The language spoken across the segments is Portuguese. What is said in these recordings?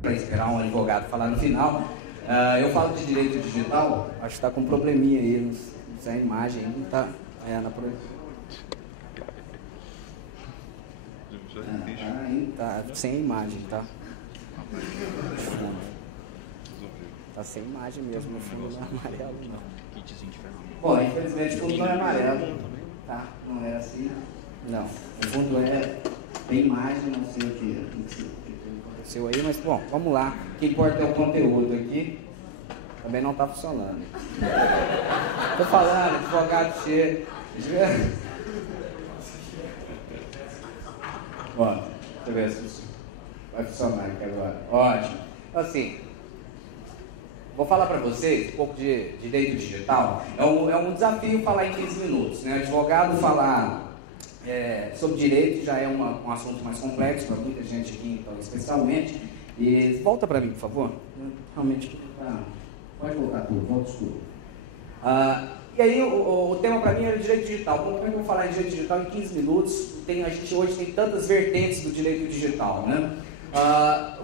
para esperar um advogado falar no final. Eu falo de direito digital, acho que está com um probleminha aí, a imagem não está tá sem imagem, tá? Tá sem imagem mesmo, no fundo não é amarelo não. Bom, infelizmente o fundo não é amarelo, tá? Não é assim, não. O fundo tem imagem, não sei o que aconteceu aí, mas bom, vamos lá. O que importa é o conteúdo aqui. Também não está funcionando. Estou falando, advogado cheio. Bom, deixa eu ver se vai funcionar aqui agora. Ótimo. Assim, vou falar para vocês um pouco de direito digital. É um desafio falar em 15 minutos, né? Advogado falar sobre direito já é um assunto mais complexo para muita gente aqui, então, especialmente. E volta para mim, por favor. Realmente, pode voltar tudo, volta tudo. E aí, o tema para mim era direito digital. Como é que eu vou falar em direito digital em 15 minutos? A gente hoje tem tantas vertentes do direito digital, né?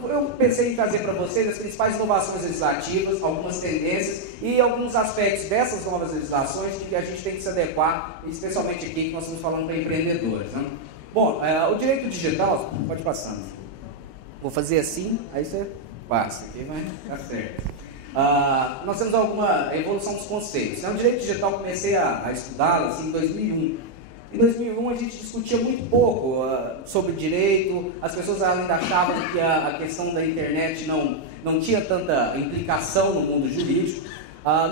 Eu pensei em trazer para vocês as principais inovações legislativas, algumas tendências e alguns aspectos dessas novas legislações que a gente tem que se adequar, especialmente aqui que nós estamos falando para empreendedores, né? Bom, o direito digital, pode passar. Vou fazer assim, aí você passa, aqui vai dar certo. Nós temos alguma evolução dos conceitos. O direito digital eu comecei a estudá-lo assim, em 2001. Em 2001 a gente discutia muito pouco sobre direito, as pessoas ainda achavam que a questão da internet não tinha tanta implicação no mundo jurídico.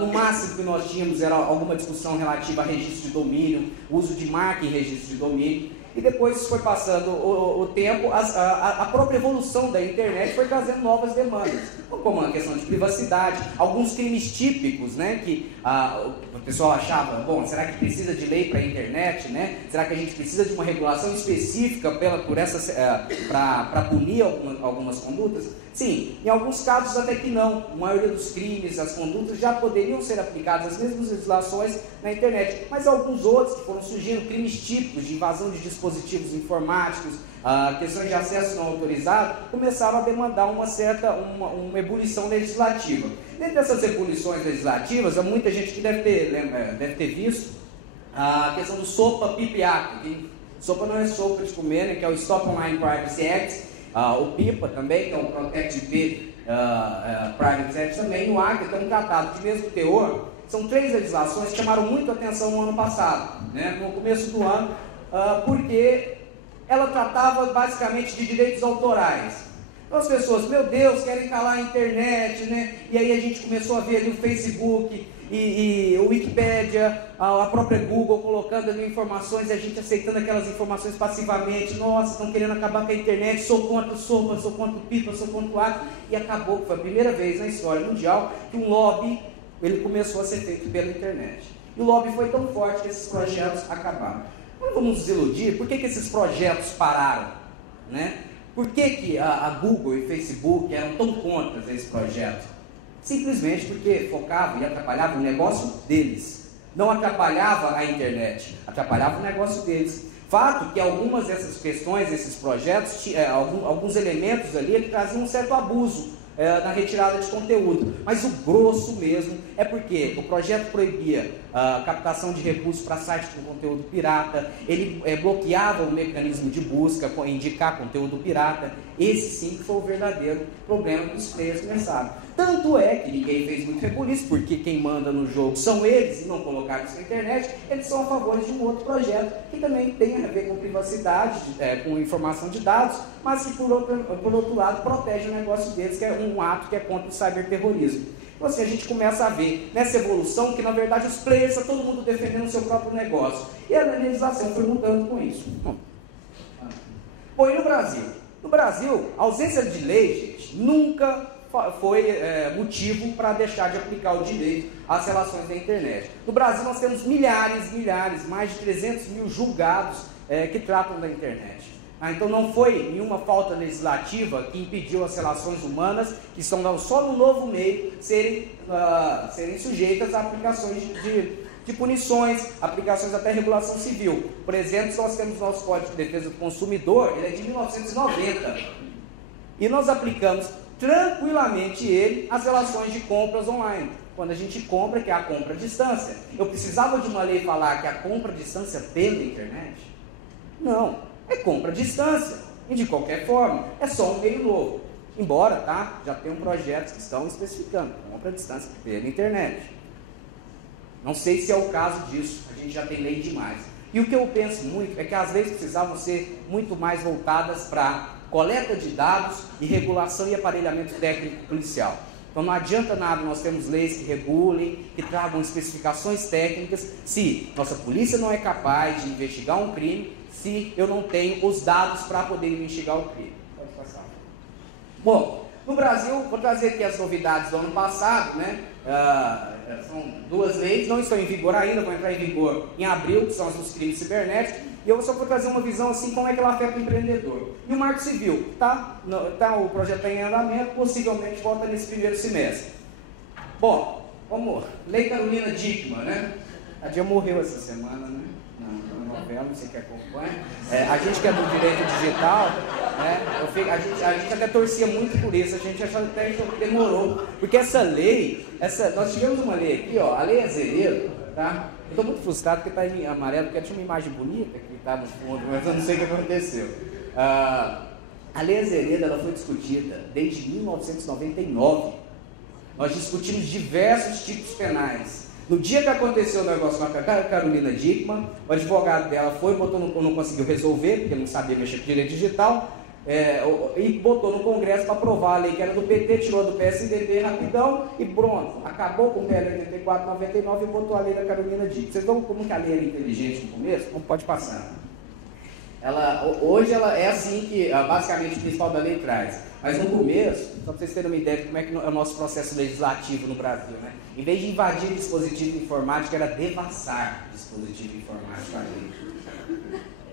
No máximo que nós tínhamos era alguma discussão relativa a registro de domínio, uso de marca em registro de domínio. E depois foi passando o tempo, a própria evolução da internet foi trazendo novas demandas, como a questão de privacidade, alguns crimes típicos, né, que o pessoal achava, bom, será que precisa de lei para a internet, né? Será que a gente precisa de uma regulação específica para punir algumas condutas? Sim, em alguns casos até que não. A maioria dos crimes, as condutas já poderiam ser aplicadas as mesmas legislações na internet, mas alguns outros que foram surgindo, crimes típicos de invasão de dispositivos informáticos, questões de acesso não autorizado, começaram a demandar uma ebulição legislativa. Dentro dessas ebulições legislativas, há muita gente que deve ter visto a questão do SOPA PIP Act. SOPA não é sopa de comer, né, que é o Stop Online Privacy Act. O PIPA também, que é o Protect IP Privacy Act também, e o ACTA, que é um tratado de mesmo teor. São 3 legislações que chamaram muito a atenção no ano passado, né, no começo do ano, porque ela tratava basicamente de direitos autorais. Então as pessoas, meu Deus, querem calar a internet, né? E aí a gente começou a ver ali o Facebook e o Wikipédia, a própria Google colocando ali informações e a gente aceitando aquelas informações passivamente. Nossa, estão querendo acabar com a internet, sou contra o SOPA, sou contra o PIPA, sou contra o ACTA. E acabou, foi a primeira vez na história mundial que um lobby ele começou a ser feito pela internet. E o lobby foi tão forte que esses projetos acabaram. Não vamos nos iludir, por que esses projetos pararam, né? Por que a Google e Facebook eram tão contra esse projeto? Simplesmente porque focava e atrapalhava o negócio deles. Não atrapalhava a internet, atrapalhava o negócio deles. Fato que algumas dessas questões, esses projetos, alguns elementos ali, ele traziam um certo abuso na retirada de conteúdo, mas o grosso mesmo é porque o projeto proibia a captação de recursos para sites com conteúdo pirata, ele bloqueava o mecanismo de busca, indicar conteúdo pirata. Esse sim foi o verdadeiro problema que os players começaram. Tanto é que ninguém fez muito rebuliço, porque quem manda no jogo são eles e não colocaram isso na internet. Eles são a favor de um outro projeto que também tem a ver com privacidade, com informação de dados, mas que por outro lado protege o negócio deles, que é um ato que é contra o cyberterrorismo. Então assim, a gente começa a ver nessa evolução que na verdade os players estão todo mundo defendendo o seu próprio negócio. E a legislação foi mudando com isso. Bom, e no Brasil? No Brasil, a ausência de lei, gente, nunca foi motivo para deixar de aplicar o direito às relações da internet. No Brasil nós temos milhares, mais de 300 mil julgados que tratam da internet. Então não foi nenhuma falta legislativa que impediu as relações humanas, que estão só no novo meio, serem sujeitas a aplicações de punições, aplicações até regulação civil. Por exemplo, nós temos nosso Código de Defesa do Consumidor, ele é de 1990. E nós aplicamos tranquilamente ele as relações de compras online. Quando a gente compra, que é a compra à distância. Eu precisava de uma lei falar que a compra à distância pela internet? Não, é compra à distância. E de qualquer forma, é só um meio novo. Embora, tá? Já tem projetos que estão especificando compra à distância pela internet. Não sei se é o caso disso, a gente já tem lei demais. E o que eu penso muito é que as leis precisavam ser muito mais voltadas para coleta de dados e regulação e aparelhamento técnico policial. Então não adianta nada nós termos leis que regulem, que tragam especificações técnicas, se nossa polícia não é capaz de investigar um crime, se eu não tenho os dados para poder investigar o crime. Pode passar. Bom, no Brasil, vou trazer aqui as novidades do ano passado, né? São duas leis, não estão em vigor ainda, vão entrar em vigor em abril, que são as dos crimes cibernéticos, e eu só vou trazer uma visão assim, como é que ela afeta o empreendedor. E o Marco Civil, o projeto está em andamento, possivelmente volta nesse primeiro semestre. Bom, vamos, Lei Carolina Dickmann, né? A Dia morreu essa semana, né? Na novela, não sei quem acompanha. A gente que é do direito digital, né? A gente até torcia muito por isso, a gente achava até que demorou, porque essa lei, nós tivemos uma lei aqui, ó, a Lei Azeredo, tá? Eu estou muito frustrado porque está em amarelo, porque tinha uma imagem bonita que está no fundo, mas eu não sei o que aconteceu. A Lei Azeredo, ela foi discutida desde 1999. Nós discutimos diversos tipos penais. No dia que aconteceu o negócio com a Carolina Dickmann, o advogado dela foi, não conseguiu resolver, porque não sabia mexer com direito digital, e botou no Congresso para aprovar a lei que era do PT, tirou do PSDB rapidão e pronto, acabou com o PL 84/99 e botou a lei da Carolina Dickmann. Vocês vão como que a lei era inteligente no começo? Não pode passar. Hoje ela é assim que basicamente o principal da lei traz. Mas no começo, só para vocês terem uma ideia de como é que é o nosso processo legislativo no Brasil, né? Em vez de invadir dispositivo informático, era devassar dispositivo informático.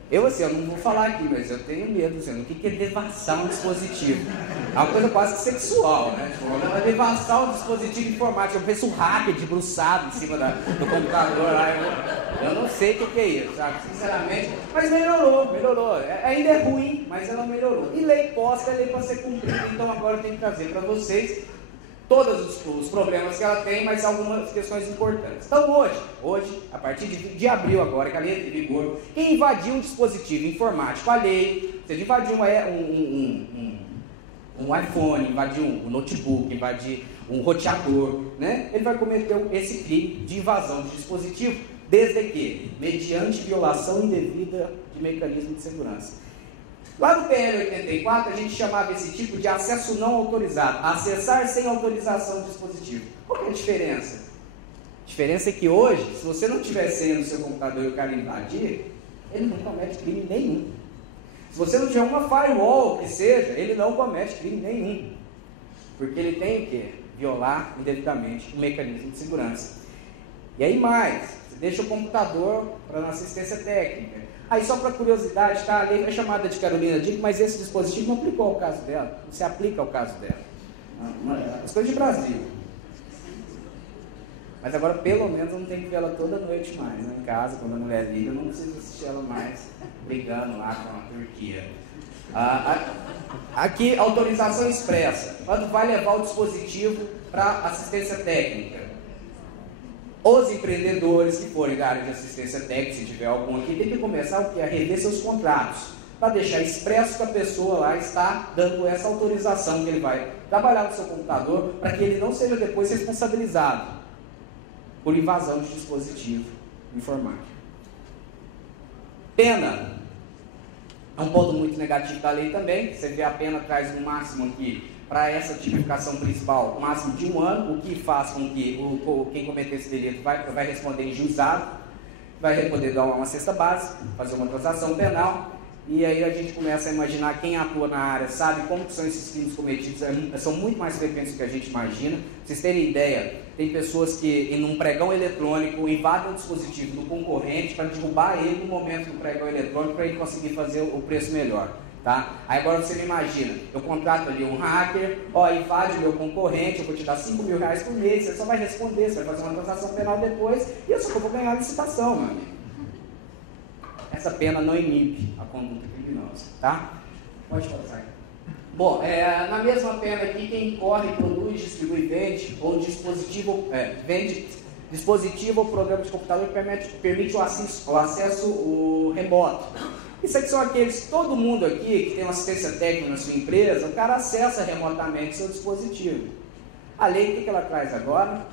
Eu não vou falar aqui, mas eu tenho medo, o que é devassar um dispositivo? É uma coisa quase que sexual, né? Tipo, devassar um dispositivo informático, eu penso um hacker debruçado em cima do computador lá, eu não sei o que é isso, sabe? Sinceramente, mas melhorou. Ainda é ruim, mas ela melhorou. E lei posta é lei para ser cumprida, então agora eu tenho que trazer para vocês todos os problemas que ela tem, mas algumas questões importantes. Então hoje, a partir de abril agora, que a lei entra em vigor, quem invadir um dispositivo informático alheio, você invadir um iPhone, invadir um notebook, invadir um roteador, né? Ele vai cometer esse crime de invasão de dispositivo, desde que, mediante violação indevida de mecanismo de segurança. Lá no PL 84, a gente chamava esse tipo de acesso não autorizado, acessar sem autorização do dispositivo. Qual que é a diferença? A diferença é que hoje, se você não tiver senha no seu computador e o cara invadir, ele não comete crime nenhum. Se você não tiver uma firewall que seja, ele não comete crime nenhum. Porque ele tem o quê? Violar indevidamente o mecanismo de segurança. E aí mais, você deixa o computador para assistência técnica. Aí só para curiosidade, tá? A lei é chamada de Carolina Dickmann, mas esse dispositivo não aplicou ao caso dela, não se aplica ao caso dela. As coisas de Brasil. Mas agora pelo menos eu não tenho que ver ela toda noite mais, né? Em casa, quando a mulher liga, eu não preciso assistir ela mais brigando lá com a Turquia. Aqui, autorização expressa. Quando vai levar o dispositivo para assistência técnica. Os empreendedores que forem da área de assistência técnica, se tiver algum aqui, tem que começar a rever seus contratos, para deixar expresso que a pessoa lá está dando essa autorização, que ele vai trabalhar no seu computador, para que ele não seja depois responsabilizado por invasão de dispositivo informático. Pena. É um ponto muito negativo da lei também. Você vê a pena traz um máximo aqui, para essa tipificação principal, um máximo de 1 ano, o que faz com que quem cometer esse delito vai responder em juizado, vai poder dar uma cesta básica, fazer uma transação penal, e aí a gente começa a imaginar quem atua na área, sabe como que são esses crimes cometidos, são muito mais frequentes do que a gente imagina. Pra vocês terem ideia, tem pessoas que em um pregão eletrônico invadem o dispositivo do concorrente para derrubar ele no momento do pregão eletrônico para ele conseguir fazer o preço melhor. Tá? Aí agora você me imagina, eu contrato ali um hacker, invade o meu concorrente, eu vou te dar R$5.000 por mês, você só vai responder, você vai fazer uma transação penal depois, e eu só vou ganhar a licitação, meu amigo. Essa pena não inibe a conduta criminosa, tá? Pode passar. Bom, na mesma pena aqui, quem corre, produz, distribui, vende, ou vende dispositivo ou programa de computador que permite o acesso remoto. Isso aqui são aqueles, todo mundo aqui que tem uma assistência técnica na sua empresa, o cara acessa remotamente seu dispositivo. A lei, o que ela traz agora?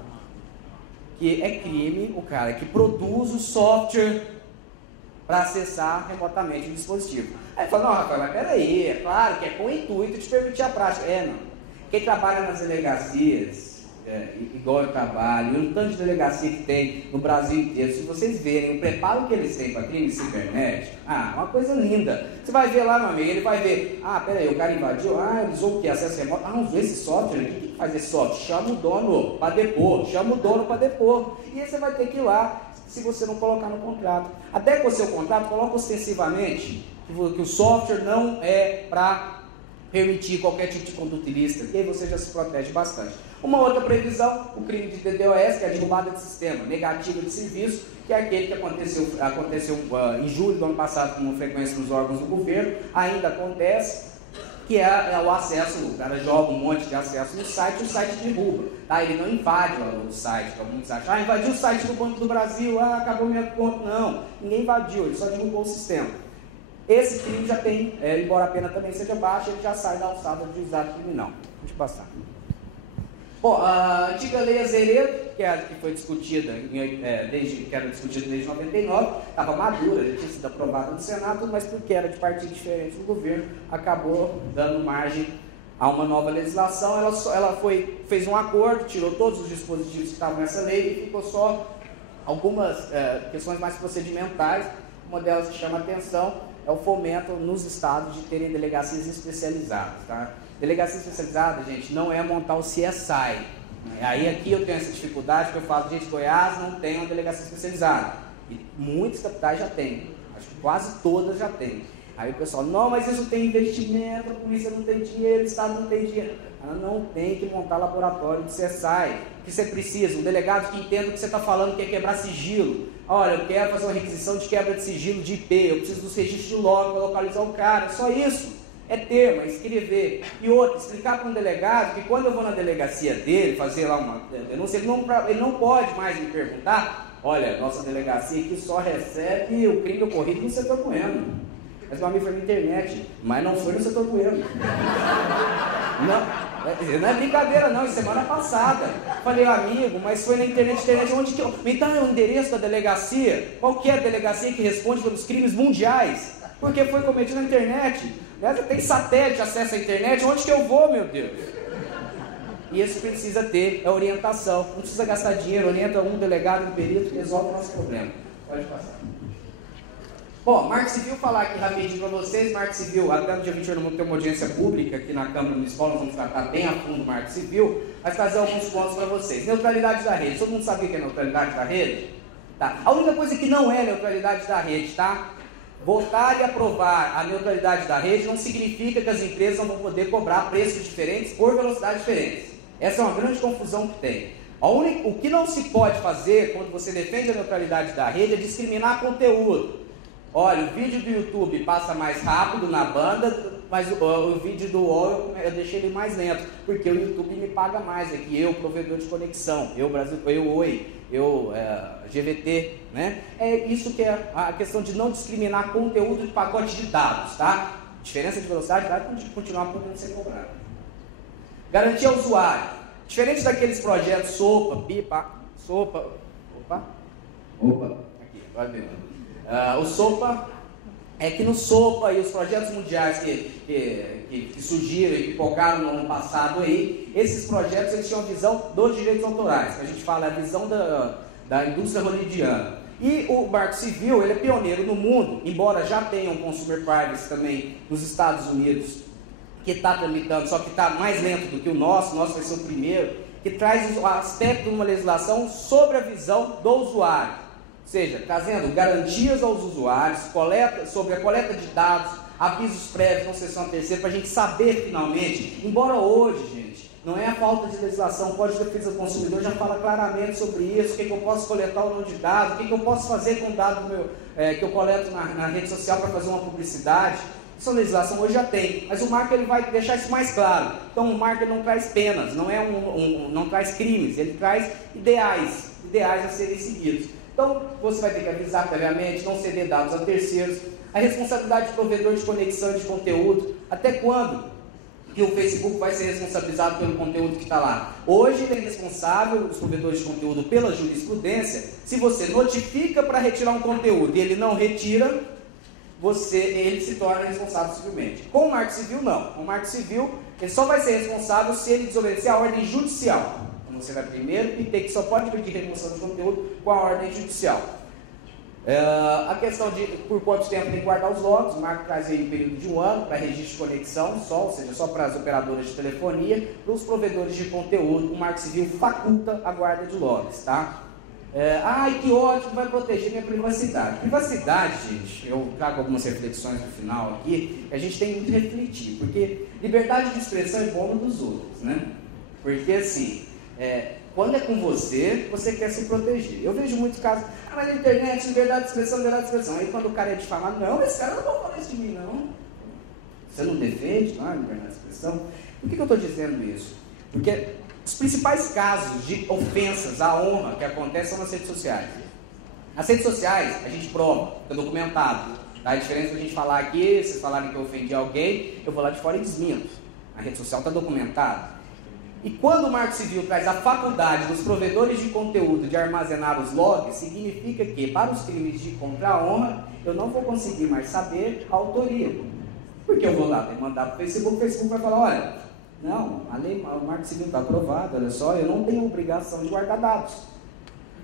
Que é crime o cara que produz o software para acessar remotamente o dispositivo. Aí fala, não, Rafael, mas peraí, é claro que é com o intuito de permitir a prática. Não. Quem trabalha nas delegacias, igual eu trabalho, e um tanto de delegacia que tem no Brasil inteiro, se vocês verem o preparo que eles têm para crime cibernético, uma coisa linda. Você vai ver lá, meu amigo, ele vai ver, peraí, o cara invadiu, ele usou o que? Acesso remoto? Usou esse software, o que faz esse software? Chama o dono para depor, e aí você vai ter que ir lá, se você não colocar no contrato. Até com o seu contrato, coloca ostensivamente que o software não é para permitir qualquer tipo de conduta ilícita, e aí você já se protege bastante. Uma outra previsão, o crime de DDoS, que é a derrubada de sistema, negativa de serviço, que é aquele que aconteceu em julho do ano passado com frequência nos órgãos do governo, ainda acontece, que é o acesso, o cara joga um monte de acesso no site e o site derruba. Ele não invade o site, como muitos acham, invadiu o site do Banco do Brasil, acabou minha conta. Não, ninguém invadiu, ele só derrubou o sistema. Esse crime já tem, embora a pena também seja baixa, ele já sai da alçada de usado criminal. Deixa eu passar. Bom, a antiga lei Azeredo, que foi discutida desde 99, estava madura, já tinha sido aprovada no Senado, mas porque era de partidos diferentes do governo, acabou dando margem a uma nova legislação. Ela fez um acordo, tirou todos os dispositivos que estavam nessa lei e ficou só algumas questões mais procedimentais. Uma delas que chama atenção é o fomento nos estados de terem delegacias especializadas, tá? Delegacia especializada, gente, não é montar o CSI. Aí aqui eu tenho essa dificuldade, porque eu falo, gente, Goiás não tem uma delegacia especializada. E muitas capitais já tem, acho que quase todas já tem. Aí o pessoal, não, mas isso tem investimento, a polícia não tem dinheiro, o Estado não tem dinheiro. Ela não tem que montar laboratório de CSI. O que você precisa? Um delegado que entenda o que você está falando, que é quebrar sigilo. Olha, eu quero fazer uma requisição de quebra de sigilo de IP, eu preciso dos registros de log para localizar o cara, só isso. É termo, é escrever. E outro, explicar para um delegado que quando eu vou na delegacia dele, fazer lá uma denúncia, ele não pode mais me perguntar, olha, nossa delegacia aqui só recebe o crime ocorrido no setor Bueno. Mas meu amigo foi na internet, mas não foi no setor Bueno. Não é brincadeira não, semana passada. Falei, amigo, mas foi na internet, onde que eu... Me dá o endereço da delegacia. Qual que é a delegacia que responde pelos crimes mundiais? Porque foi cometido na internet. Tem satélite, acesso à internet, onde que eu vou, meu Deus? E isso precisa ter orientação, não precisa gastar dinheiro, orienta um delegado, um perito, resolve o nosso problema. Pode passar. Bom, Marco Civil, falar aqui rapidinho para vocês. Marco Civil, até no dia 21 vamos ter uma audiência pública aqui na Câmara Municipal, nós vamos tratar bem a fundo o Marco Civil, mas trazer alguns pontos para vocês. Neutralidade da rede, todo mundo sabe o que é neutralidade da rede? Tá. A única coisa que não é neutralidade da rede, tá? Votar e aprovar a neutralidade da rede não significa que as empresas não vão poder cobrar preços diferentes por velocidades diferentes. Essa é uma grande confusão que tem. O que não se pode fazer quando você defende a neutralidade da rede é discriminar conteúdo. Olha, o vídeo do YouTube passa mais rápido na banda, mas o vídeo do UOL eu deixei ele mais lento, porque o YouTube me paga mais aqui, eu, provedor de conexão, eu, Oi, eu, GVT, né? É isso que é a questão de não discriminar conteúdo de pacote de dados, tá? Diferença de velocidade vai continuar podendo ser cobrada. Garantir ao usuário. Diferente daqueles projetos SOPA, aqui, vai ver. O SOPA, é que no SOPA e os projetos mundiais que surgiram e pipocaram no ano passado aí, esses projetos eles tinham a visão dos direitos autorais, que a gente fala a visão da indústria hollywoodiana. E o Marco Civil, ele é pioneiro no mundo, embora já tenha um Consumer Privacy também nos Estados Unidos, que está tramitando, só que está mais lento do que o nosso vai ser o primeiro, que traz o aspecto de uma legislação sobre a visão do usuário. Ou seja, trazendo garantias aos usuários, sobre a coleta de dados, avisos prévios, concessão a terceiro, para a gente saber finalmente, embora hoje, gente, não é a falta de legislação, o Código de Defesa do Consumidor já fala claramente sobre isso, o que eu posso coletar ou não de dados, o que eu posso fazer com o dado que eu coleto na rede social para fazer uma publicidade. Isso a legislação hoje já tem, mas o marco ele vai deixar isso mais claro. Então o marco ele não traz penas, não traz crimes, ele traz ideais a serem seguidos. Então você vai ter que avisar previamente, não ceder dados a terceiros, a responsabilidade do provedor de conexão e de conteúdo, até quando que o Facebook vai ser responsabilizado pelo conteúdo que está lá? Hoje ele é responsável, os provedores de conteúdo, pela jurisprudência. Se você notifica para retirar um conteúdo e ele não retira, ele se torna responsável civilmente. Com o Marco Civil, não. Com o Marco Civil, ele só vai ser responsável se ele desobedecer a ordem judicial. Então você vai primeiro e tem que só pode pedir remoção de conteúdo com a ordem judicial. A questão de por quanto tempo tem que guardar os logs, o Marco traz aí um período de 1 ano para registro de conexão, ou seja, só para as operadoras de telefonia. Para os provedores de conteúdo, o Marco Civil faculta a guarda de logs, tá? Ai, que ótimo, vai proteger minha privacidade. Privacidade, gente, eu trago algumas reflexões no final aqui, que a gente tem que refletir, porque liberdade de expressão é bom dos outros, né? Porque assim, quando é com você, você quer se proteger. Eu vejo muitos casos, mas na internet, liberdade de expressão. Aí quando o cara é difamado, não, esse cara não vai falar isso de mim, não. Você não defende, não, liberdade de expressão. Por que eu estou dizendo isso? Porque os principais casos de ofensas à honra que acontecem são nas redes sociais. Nas redes sociais, a gente prova, fica documentado. Tá? A diferença da gente falar aqui, vocês falarem que eu ofendi alguém, eu vou lá de fora e desminto. A rede social está documentada. E quando o Marco Civil traz a faculdade dos provedores de conteúdo de armazenar os logs, significa que, para os crimes de contra a honra, eu não vou conseguir mais saber a autoria. Porque eu vou lá, tenho que mandar para o Facebook vai falar, olha, não, a lei, o Marco Civil está aprovado, olha só, eu não tenho obrigação de guardar dados.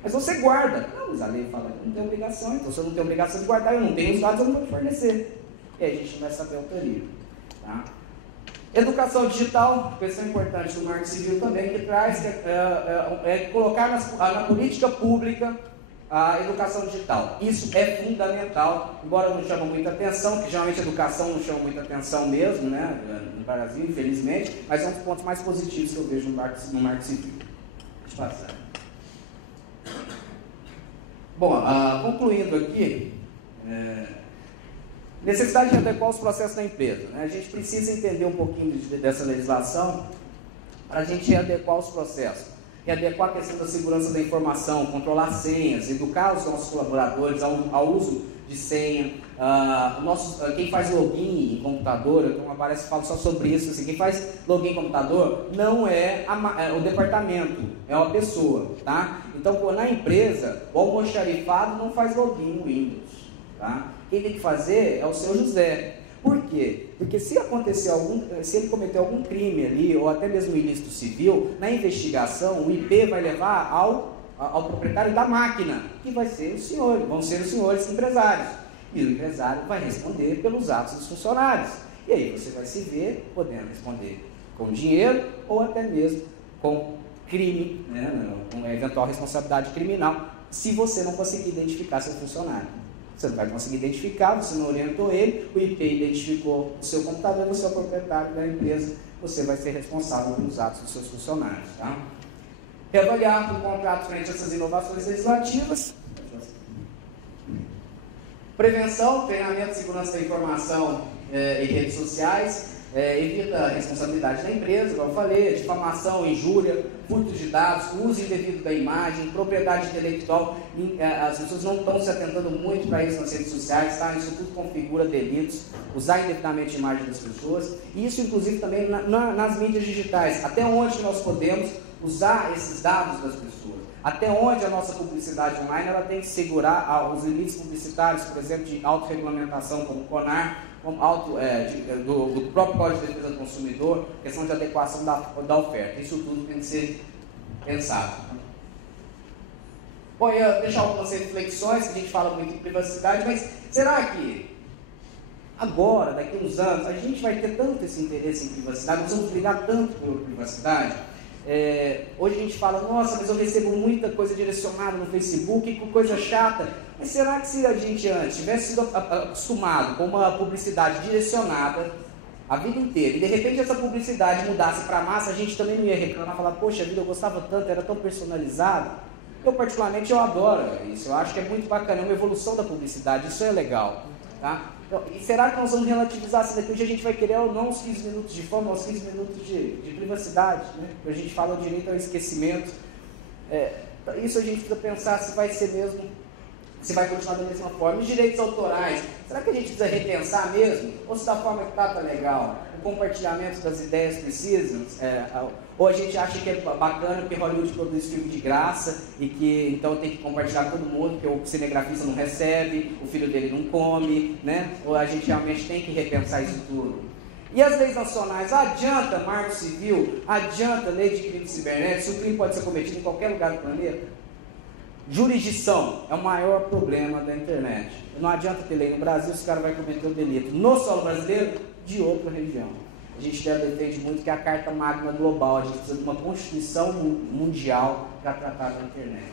Mas você guarda. Não, mas a lei fala que não tem obrigação, então se eu não tenho obrigação de guardar, eu não tenho os dados, eu não vou te fornecer. E aí a gente não vai saber a autoria. Tá? Educação digital, questão importante do Marco Civil também, que traz colocar na política pública a educação digital. Isso é fundamental, embora não chame muita atenção, que geralmente a educação não chama muita atenção mesmo, né, no Brasil, infelizmente, mas é um dos pontos mais positivos que eu vejo no Marco Civil. Deixa eu passar. Bom, concluindo aqui, necessidade de adequar os processos da empresa. Né? A gente precisa entender um pouquinho dessa legislação para a gente adequar os processos. E adequar a questão da segurança da informação, controlar senhas, educar os nossos colaboradores ao uso de senha. Quem faz login em computador, eu tenho uma palestra que fala só sobre isso, assim, quem faz login em computador não é o departamento, é uma pessoa. Tá? Então, na empresa, o almoxarifado não faz login no Windows. Tá? Quem tem que fazer é o seu José. Por quê? Porque se ele cometer algum crime ali, ou até mesmo ilícito civil, na investigação, o IP vai levar ao proprietário da máquina, que vai ser o senhor, vão ser os senhores empresários. E o empresário vai responder pelos atos dos funcionários. E aí você vai se ver podendo responder com dinheiro, ou até mesmo com crime, né, com eventual responsabilidade criminal, se você não conseguir identificar seu funcionário. Você não vai conseguir identificar, você não orientou ele, o IP identificou o seu computador, você é o proprietário da empresa, você vai ser responsável pelos atos dos seus funcionários. Tá? Reavaliar o contrato frente a essas inovações legislativas. Prevenção, treinamento de segurança da informação em redes sociais. Evita a responsabilidade da empresa, como eu falei, difamação, injúria, furto de dados, uso indevido da imagem, propriedade intelectual. As pessoas não estão se atentando muito para isso nas redes sociais, tá? Isso tudo configura delitos, usar indevidamente a imagem das pessoas, e isso inclusive também nas mídias digitais, até onde nós podemos usar esses dados das pessoas, até onde a nossa publicidade online ela tem que segurar os limites publicitários, por exemplo, de autorregulamentação como o CONAR, do próprio Código de Defesa do Consumidor, questão de adequação da oferta. Isso tudo tem que ser pensado. Bom, eu ia deixar algumas reflexões, que a gente fala muito em privacidade, mas será que agora, daqui a uns anos, a gente vai ter tanto esse interesse em privacidade, nós vamos brigar tanto por privacidade? Hoje a gente fala, nossa, mas eu recebo muita coisa direcionada no Facebook, que coisa chata. Mas será que se a gente antes tivesse sido acostumado com uma publicidade direcionada a vida inteira, e de repente essa publicidade mudasse para a massa, a gente também não ia reclamar, falar, poxa vida, eu gostava tanto, era tão personalizado. Eu particularmente, eu adoro isso, eu acho que é muito bacana, é uma evolução da publicidade, isso é legal. Tá? Então, e será que nós vamos relativizar assim, daqui hoje a gente vai querer ou não os 15 minutos de fama, os 15 minutos de privacidade, né? A gente fala o direito ao esquecimento. Isso a gente precisa pensar se vai ser mesmo, se vai continuar da mesma forma. Os direitos autorais, será que a gente precisa repensar mesmo? Ou se da forma que está legal? O compartilhamento das ideias precisa? Ou a gente acha que é bacana porque Hollywood produz filme de graça e que então tem que compartilhar com todo mundo, porque o cinegrafista não recebe, o filho dele não come, né? Ou a gente realmente tem que repensar isso tudo? E as leis nacionais? Adianta marco civil? Adianta lei de crime cibernético? Se o crime pode ser cometido em qualquer lugar do planeta? Jurisdição é o maior problema da internet. Não adianta ter lei no Brasil se o cara vai cometer o delito no solo brasileiro de outra região. A gente defende muito que é a Carta Magna Global. A gente precisa de uma Constituição Mundial para tratar da internet.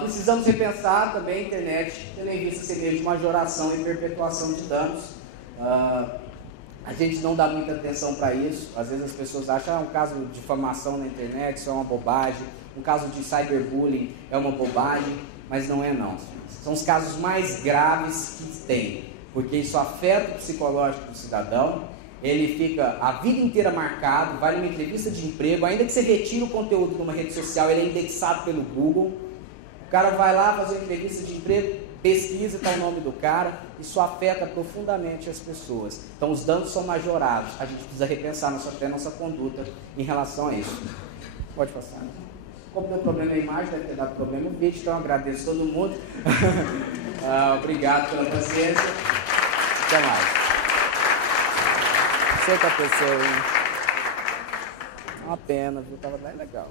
Precisamos repensar também a internet, tendo em vista ser meio de majoração e perpetuação de danos. A gente não dá muita atenção para isso. Às vezes as pessoas acham um caso de difamação na internet, isso é uma bobagem. Um caso de cyberbullying é uma bobagem, mas não é não. São os casos mais graves que tem, porque isso afeta o psicológico do cidadão, ele fica a vida inteira marcado, vai numa entrevista de emprego, ainda que você retire o conteúdo de uma rede social, ele é indexado pelo Google, o cara vai lá fazer uma entrevista de emprego, pesquisa, está o nome do cara, isso afeta profundamente as pessoas. Então os danos são majorados, a gente precisa repensar até nossa conduta em relação a isso. Pode passar. Como deu problema a imagem, deve ter dado problema no vídeo, então eu agradeço todo mundo. Obrigado pela paciência. Até mais. Você com a pessoa, hein? Uma pena, viu? Tava bem legal.